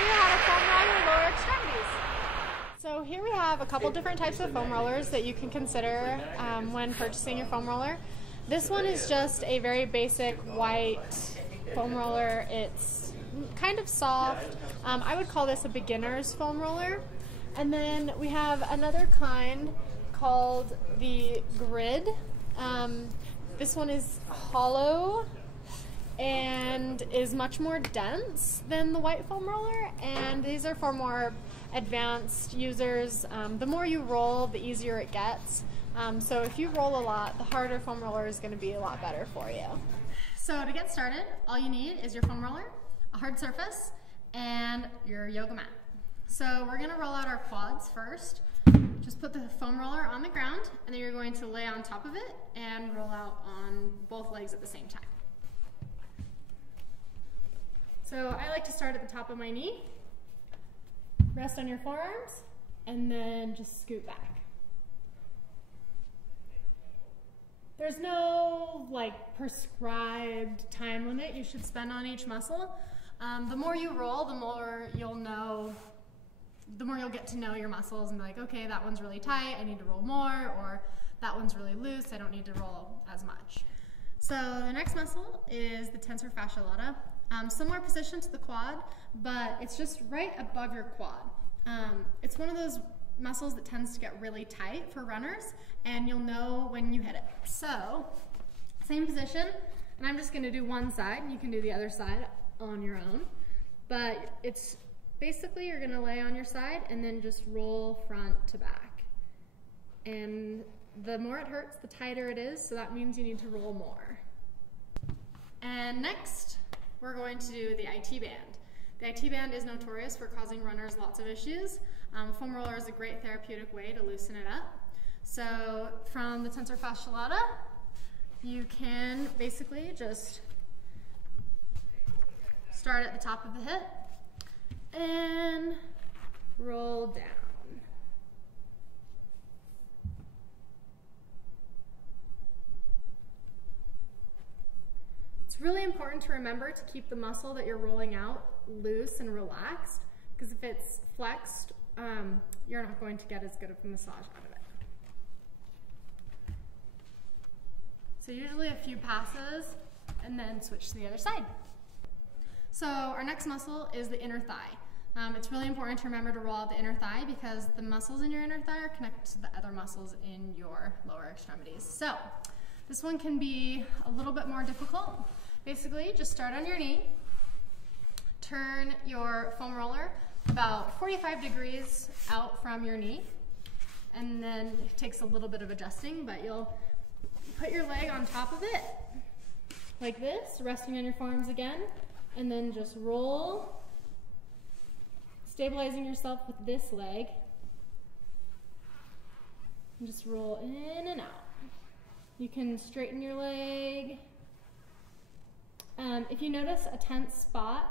you how to foam roll your lower extremities. So here we have a couple different types of foam rollers that you can consider when purchasing your foam roller. This one is just a very basic white foam roller. It's kind of soft. I would call this a beginner's foam roller. And then we have another kind called the grid. This one is hollow and is much more dense than the white foam roller, and these are for more advanced users. The more you roll, the easier it gets. So if you roll a lot, the harder foam roller is going to be a lot better for you. So to get started, all you need is your foam roller, a hard surface, and your yoga mat. So we're going to roll out our quads first. Just put the foam roller on the ground, and then you're going to lay on top of it and roll out on both legs at the same time. So I like to start at the top of my knee, rest on your forearms, and then just scoot back. There's no prescribed time limit you should spend on each muscle. The more you roll, the more you'll know, the more you'll get to know your muscles and be like, okay, that one's really tight, I need to roll more, or that one's really loose, I don't need to roll as much. So the next muscle is the tensor fascialata. Similar position to the quad, but it's just right above your quad. It's one of those muscles that tends to get really tight for runners, and you'll know when you hit it. So, same position, and I'm just gonna do one side. You can do the other side on your own, but it's basically you're gonna lay on your side and then just roll front to back. And the more it hurts, the tighter it is, so that means you need to roll more. And next, we're going to do the IT band. The IT band is notorious for causing runners lots of issues. Foam roller is a great therapeutic way to loosen it up. So from the tensor fascialata, you can basically just start at the top of the hip and roll down. It's really important to remember to keep the muscle that you're rolling out loose and relaxed, because if it's flexed, you're not going to get as good of a massage out of it. So usually a few passes and then switch to the other side. So our next muscle is the inner thigh. It's really important to remember to roll out the inner thigh because the muscles in your inner thigh are connected to the other muscles in your lower extremities. So this one can be a little bit more difficult. Basically, just start on your knee, turn your foam roller about 45 degrees out from your knee, and then it takes a little bit of adjusting, but you'll put your leg on top of it, like this, resting on your forearms again, and then just roll, stabilizing yourself with this leg, and just roll in and out. You can straighten your leg. If you notice a tense spot,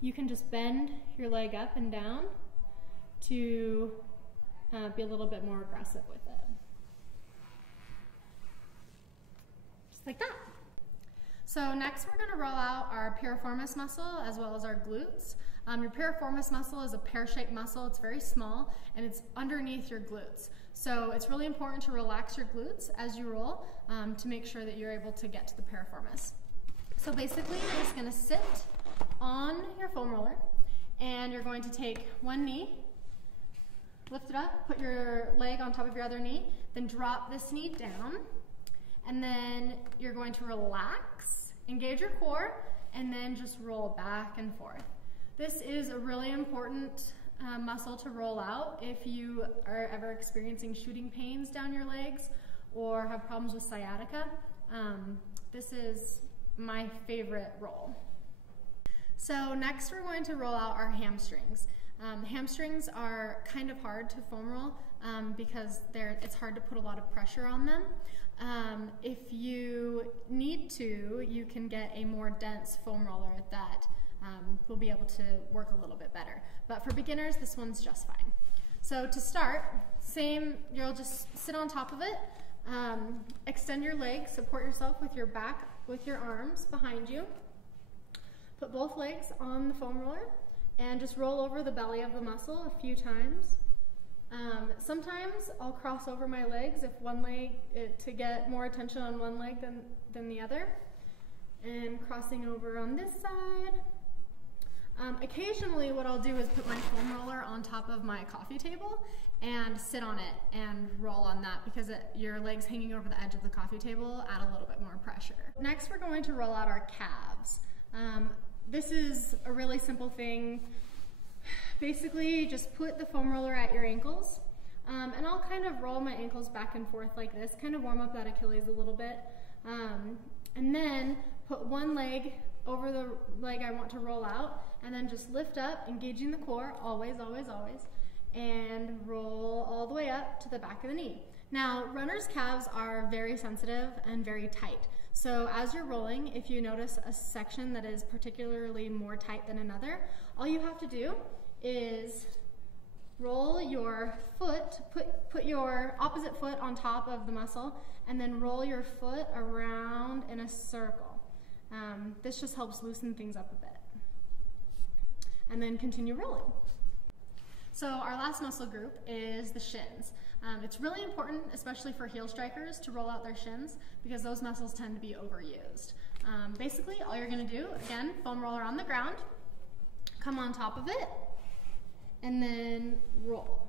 you can just bend your leg up and down to be a little bit more aggressive with it. Just like that. So next we're going to roll out our piriformis muscle as well as our glutes. Your piriformis muscle is a pear-shaped muscle. It's very small and it's underneath your glutes. So it's really important to relax your glutes as you roll to make sure that you're able to get to the piriformis. So basically you're just going to sit on your foam roller and you're going to take one knee, lift it up, put your leg on top of your other knee, then drop this knee down, and then you're going to relax, engage your core, and then just roll back and forth. This is a really important muscle to roll out if you are ever experiencing shooting pains down your legs or have problems with sciatica. This is my favorite roll. So next we're going to roll out our hamstrings. Hamstrings are kind of hard to foam roll because it's hard to put a lot of pressure on them. If you need to, you can get a more dense foam roller that will be able to work a little bit better. But for beginners, this one's just fine. So to start, you'll just sit on top of it, extend your legs, support yourself with your back, with your arms behind you. Put both legs on the foam roller and just roll over the belly of the muscle a few times. Sometimes I'll cross over my legs if one leg, to get more attention on one leg than the other. And crossing over on this side. Occasionally what I'll do is put my foam roller on top of my coffee table and sit on it and roll on that, because your legs hanging over the edge of the coffee table add a little bit more pressure. Next we're going to roll out our calves. This is a really simple thing. Basically just put the foam roller at your ankles, and I'll kind of roll my ankles back and forth like this, kind of warm up that Achilles a little bit, and then put one leg over the leg I want to roll out, and then just lift up, engaging the core, always, always, always, and roll all the way up to the back of the knee. Now, runner's calves are very sensitive and very tight. So as you're rolling, if you notice a section that is particularly more tight than another, all you have to do is roll your foot, put your opposite foot on top of the muscle, and then roll your foot around in a circle. This just helps loosen things up a bit. And then continue rolling. So our last muscle group is the shins. It's really important, especially for heel strikers, to roll out their shins because those muscles tend to be overused. Basically, all you're going to do, again, foam roller on the ground, come on top of it, and then roll.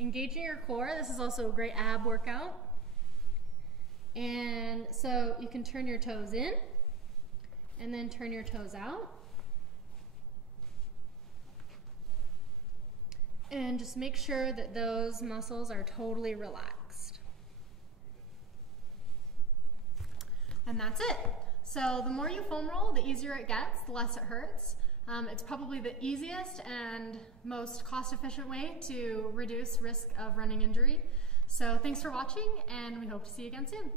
Engaging your core. This is also a great ab workout. And so you can turn your toes in and then turn your toes out. And just make sure that those muscles are totally relaxed. And that's it. So the more you foam roll, the easier it gets, the less it hurts. It's probably the easiest and most cost-efficient way to reduce risk of running injury. So thanks for watching, and we hope to see you again soon.